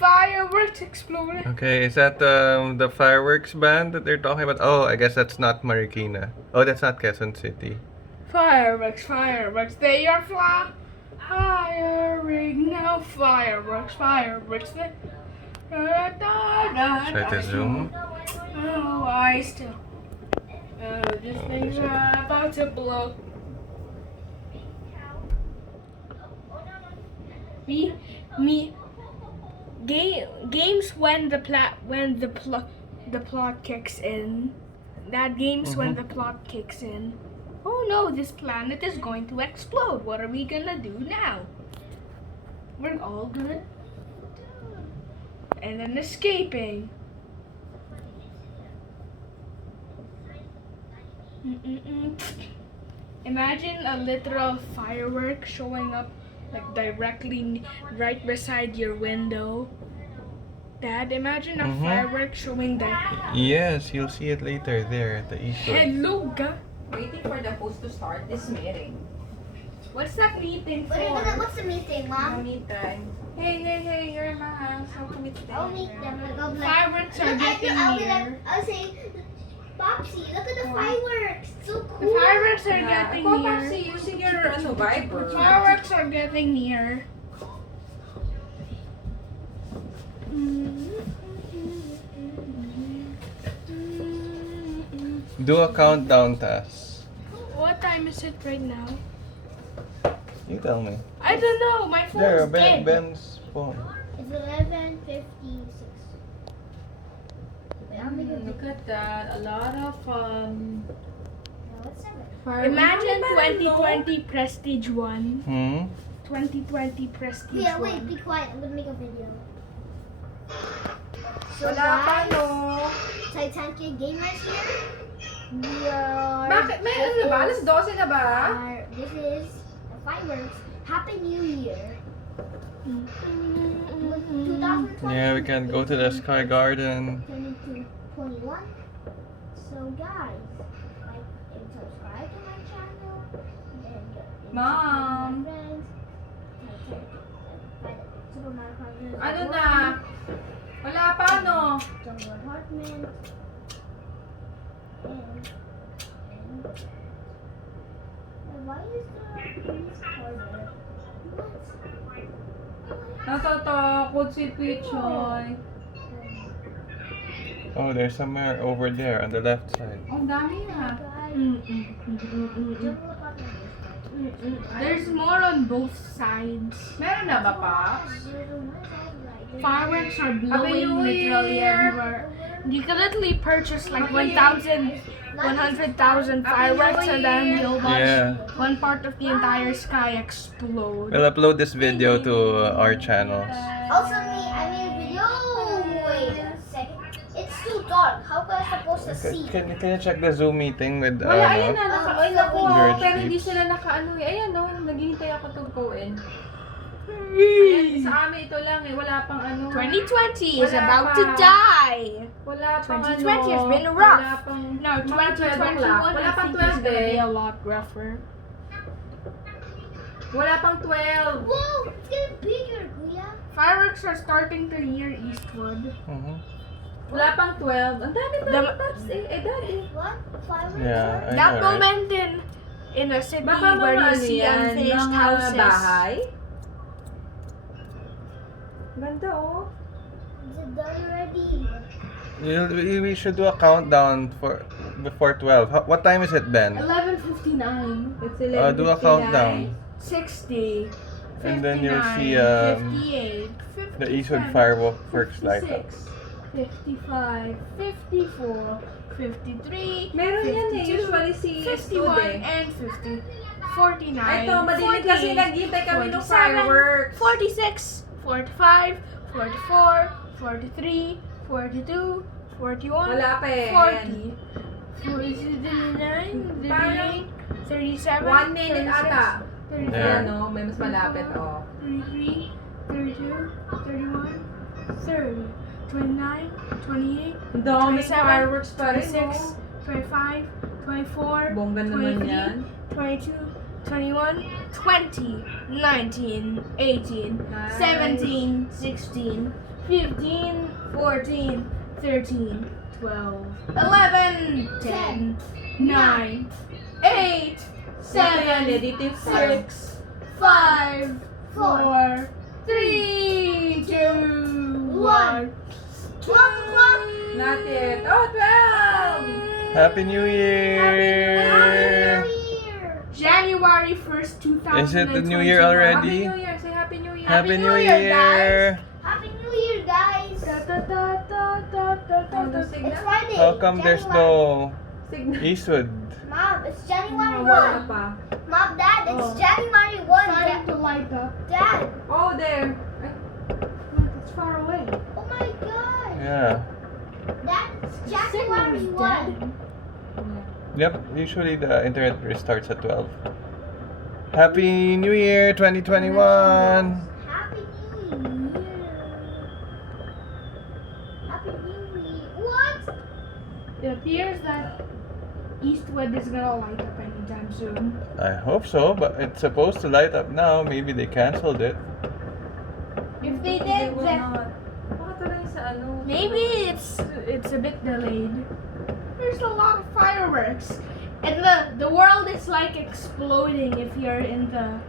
fireworks exploding. Okay, is that the fireworks band that they're talking about? Oh, I guess that's not Marikina. Oh, that's not Quezon City. Fireworks, fireworks, they are firing now. Fireworks, fireworks, they. Try to zoom. Oh, I still. Oh, these things are about to blow. Me. Games when the plot kicks in. That game's when the plot kicks in. Oh no, this planet is going to explode. What are we gonna do now? We're all gonna and then escaping. Imagine a literal firework showing up like directly right beside your window. Dad, imagine a firework showing that. Yes, you'll see it later there at the Eastwood. Hello, guys. Waiting for the host to start this meeting. What's that meeting for? What's the meeting, Mom? Meet time. Hey, you're in my house. How come it's there? I'll meet them. I'll be like, Fireworks are getting near. I'll say, Popsy, look at the fireworks. So The cool. fireworks are getting Ikaw, near. Papsi, using your Viber. The fireworks are getting near. Do a countdown, Taz. What time is it right now? You tell me. I don't know. My phone's There, dead. Ben's phone. It's 11:56. Look at that. A lot of What's that? Imagine 2020 Prestige 1. 2020 Prestige Yeah, 1. wait, be quiet. I'm gonna make a video. So Wala pa, guys, no? Titanic Gamers here. We are. Bakit? May ano na ba? Alas 12 na ba? This is the fireworks. Happy New Year. 2020. Yeah, we can go to the Sky Garden. 22-21. So guys, like and subscribe to my channel. And Mom. friends. Super Mario Kart. Ano na? Wala pa, no? Jungle Apartment. And why is the police car there? What? Natatakot si Pichoy. Oh, there's somewhere over there on the left side. Ang dami na. Jungle Apartment. There's more on both sides. Meron na ba pa? Fireworks are blowing New literally Year. everywhere. You can literally purchase like 100,000 fireworks and then you'll watch Yeah. one part of the entire sky explode. We'll upload this video to our channels. Also, I made a video. Wait a second. It's too dark. How am I supposed to see? Can you check the Zoom meeting with Wala, ayan na. Ay, naku. George Pero hindi Peeps. sila nakaano eh. Ayan, no. Naghihintay ako to go in. Ayan, sa amin ito lang eh. Wala pang ano. 2020 is Wala about pa. to die. Wala pang 2020 ano. has been rough. Wala pang... No, Mga 12 o'clock. 2021 Wala I pang think is 12 gonna be eh. a lot rougher. Wala pang 12. Whoa, it's getting bigger, Kuya. Fireworks are starting to near Eastwood. Wala pang 12. Ang dami The- Paps eh. Eh, daddy. What? Fireworks? Yeah, I That know, right? moment in a city Baka where mga you ano see yan, unfinished mga houses. bahay. Ganda oh. Is it done already? We should do a countdown before 12. What time is it, Ben? 11:59, It's Do a 11:59. countdown. 60, 59, And then you'll see 58, the Eastwood 57, fireworks light up. 55, 54, 53, Meron yan eh. 52, Usually si 51, Eastwood eh. and 50, 49, Ay, ito, madilim kasi 48, naghihintay kami ng 47, fireworks. 46, 45, 44, 43, 42, 41, Wala pa eh. 40, 39, 38, 37, 1 minute 36, ata. 34, Yeah. Ayan oh, may mas malapit oh. 33, 32, 31, 30, 29, 28, Ang dami 27, fireworks pa rin 26, oh. 25, 24, Bongga naman 23, yan. 22, 21, 20, 19, 18, Nice. 17, 16, 15, 14, 13, 12, 11, 10, 9, 8, 7, Dito yung farm. 6, 5, 4, 3, 2, 1. 12 o'clock. Not yet. Oh, 12! Happy New Year! Year. January 1st, 2021. Is it the New Year already? Happy New Year. Say Happy New Year. Happy New Year, Year! Happy New Year, guys. It's Friday. How come there's no Signal. Eastwood? Mom, it's January Wala 1. pa. Mom, Dad, it's Oh. January 1. Starting to light up. Dad, Oh, there. Ay, Look, it's far away. oh my God. Yeah. Dad, it's The January signal's 1. dead. Yep, usually the internet restarts at 12. Happy New Year 2021! Happy New Year. Happy New Year. What? It appears that Eastwood is gonna light up anytime soon. I hope so, but it's supposed to light up now. Maybe they canceled it. If they They did, will then not. Baka tuloy sa ano. maybe it's a bit delayed. There's a lot of fireworks, and the world is like exploding if you're in the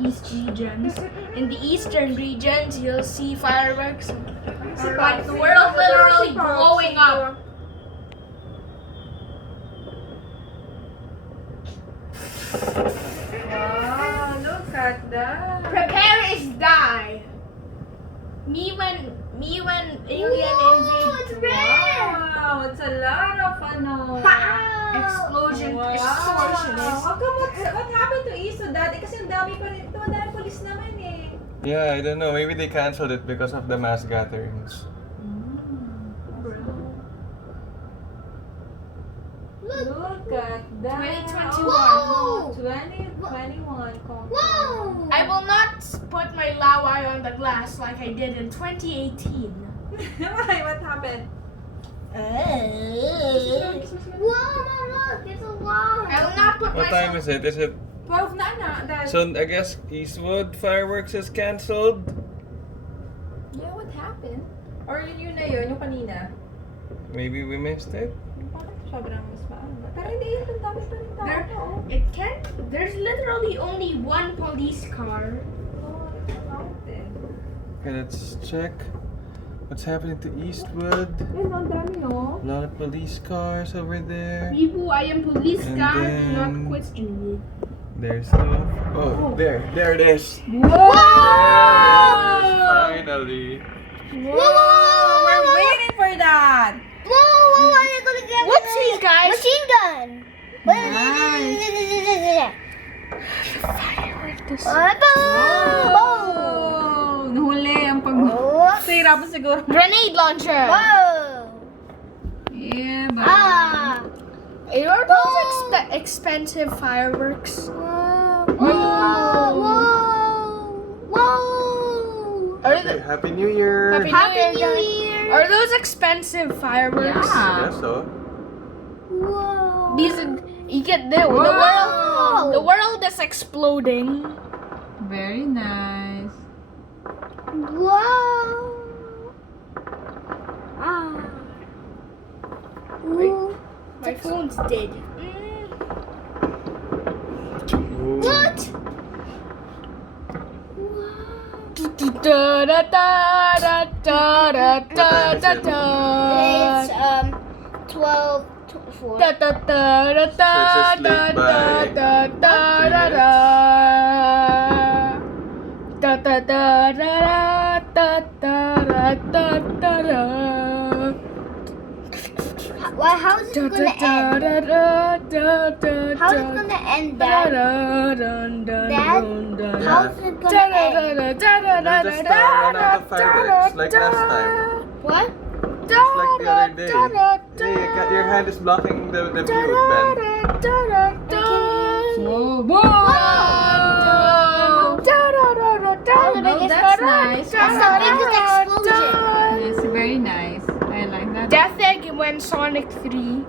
east regions. In the eastern regions, you'll see fireworks. Like the world literally blowing up. Wow, look at that. Prepare is die. Me when alien Whoa, invade. it's red. Wow, it's a lot of ano. Wow. Explosion, Wow. extortionist. How come what happened to Iso dati? Kasi ang dami pa rin. Ito, ang dami polis naman eh. Yeah, I don't know. Maybe they canceled it because of the mass gatherings. Look at that. 2021. Whoa. 2021. Whoa. I will not put my laway on the glass like I did in 2018. Why? What happened? Whoa, Mom, look, it's a lot. I will not put What time is it? Is it 12 na na. That, so? I guess Eastwood fireworks is canceled. yeah, what happened? Or yun na yun, yung kanina. Maybe we missed it. Parang sobrang mas maano. Pero hindi yun, ang dami pa rin There, tao. it can't. There's literally only one police car. Oh, it's a mountain. Okay, let's check. What's happening to Eastwood? Yun, ang dami no? A lot of police cars over there. People, I am police And car, then- not question you. There's there it is. Whoa! Finally. Whoa, We're waiting for that! whoa, I'm gonna get What's these guys? machine gun. Firework this. Oh! Nahuli ang pag... Sihirapan siguro. Grenade launcher. Whoa. Yeah, but... Ah. Are those expensive fireworks? Whoa. Whoa. Are Okay, Happy New Year. Happy Happy New New Year. Year. Are those expensive fireworks? Yeah. I guess so. Whoa. These you get the Whoa. world is exploding. Very nice. Whoa. Ah. Ooh. My phone's dead. Ooh. What? It's 12 to 4. Well, how is it gonna end? How is it gonna end, Dad? Dad? How is it gonna end? Just run out of fireworks like last time. What? Just like the other day. Hey, your hand is blocking the view, Ben. Whoa! Whoa! Oh, that's nice. That's the biggest explosion. Yes, very nice. I like that. Death Egg when Sonic 3.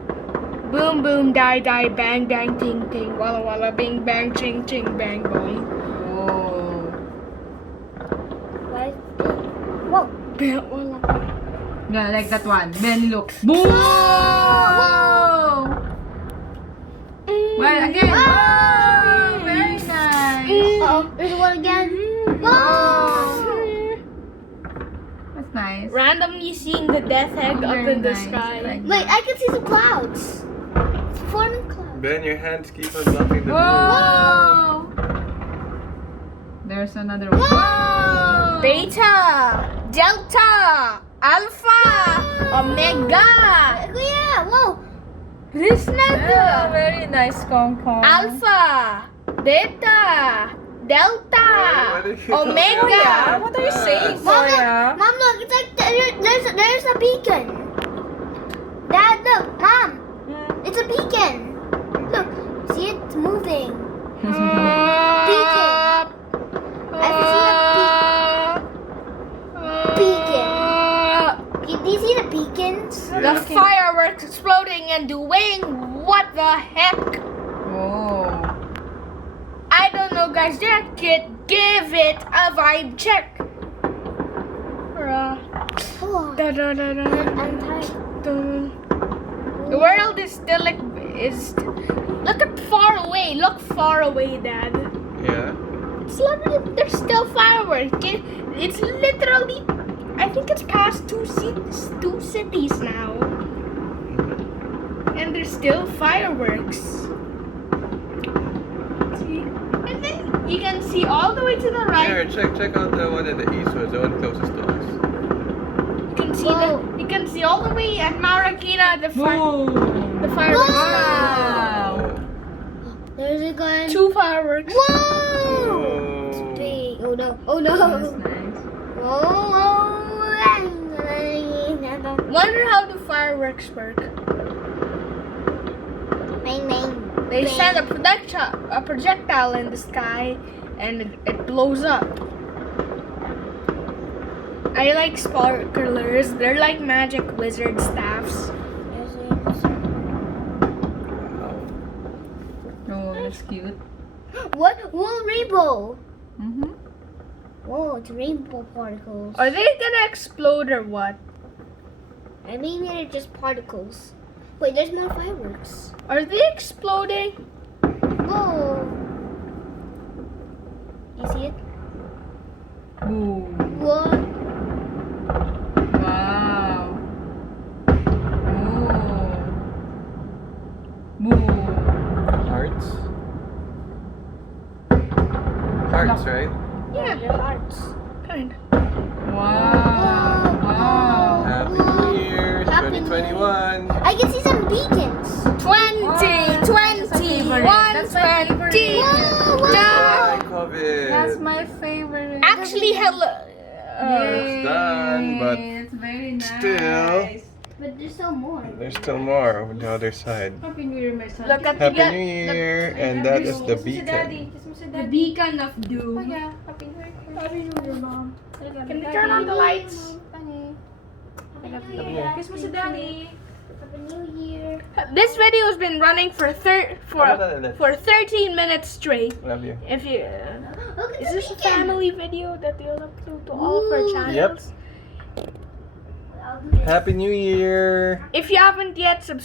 Boom, boom, die, die, bang, bang, ting, ting, walla, walla, bing, bang, ching, ching, bang, bong. Oh. Why? Whoa. Bang, walla, walla. Yeah, like that one. Then look. Boom! Well, again. Whoa! Very nice. Uh-oh, there's one again. Whoa! That's nice. Randomly seeing the death egg up Very in the nice. sky. Like Wait, that. I can see some clouds. It's forming clouds. Ben, your hands keep on blocking the view. Whoa! There's another one. Whoa! Beta, Delta, Alpha, Omega. Yeah, whoa. This Yeah, na very nice compound. Alpha, Beta, Delta, What are you talking Omega. Yeah, what are you saying, Soya? Mom, look, it's like there's a beacon. Dad, look, Mom, it's a beacon. Look, see it? It's moving. Beacon. I Beacon. Do you see the beacons? The Yeah. fireworks exploding and doing what the heck? Oh. I don't know, guys. Just give it a vibe check. Oh, Da, da, da, da, I'm tired. da. The world is still like look at far away. Look far away, Dad. Yeah. It's literally, there's still fireworks. It's literally, I think it's past two cities now, and there's still fireworks. See, and then you can see all the way to the right. Here, check out the one in the Eastwood, the one closest to us. You can see all the way at Marikina the fireworks. Wow. There's a gun. Two fireworks. Whoa! Oh. Big. Oh no. Oh no. That's nice. Oh. Wonder how the fireworks work. Bang, bang. They send a projectile in the sky, and it blows up. I like sparklers. They're like magic wizard staffs. Oh, that's cute. What? Whoa, rainbow. Mm-hmm. Whoa, it's rainbow particles. Are they gonna explode or what? I mean, they're just particles. Wait, there's more fireworks. Are they exploding? Whoa. You see it? Ooh. What? Wow. Ooh. Ooh. Hearts? Hearts, right? Yeah, They're hearts. kind. Wow. Wow. Happy New Year, Happy New 2021. I can see some beacons. 2021, That's my favorite. 20. Whoa, whoa. Bye, COVID. That's my favorite. Actually, hello. It's done, but it's very nice. still- But there's still more. There's still more on the other side. Happy New Year, my son. Look at Happy the, New Year, and that is the Kiss mo si beacon. Daddy. Kiss mo si the Daddy. beacon of Oh, doom. yeah. Happy New Year. Happy New Year, Mom. Can Can we turn on the lights? Happy New Year. Kiss mo si Daddy. Happy New Year. This video has been running for 13 minutes straight. Love you. If you Look at is the this a beacon. family video that they'll upload to all of our Ooh. channels? Happy New Year. If you haven't yet subscribed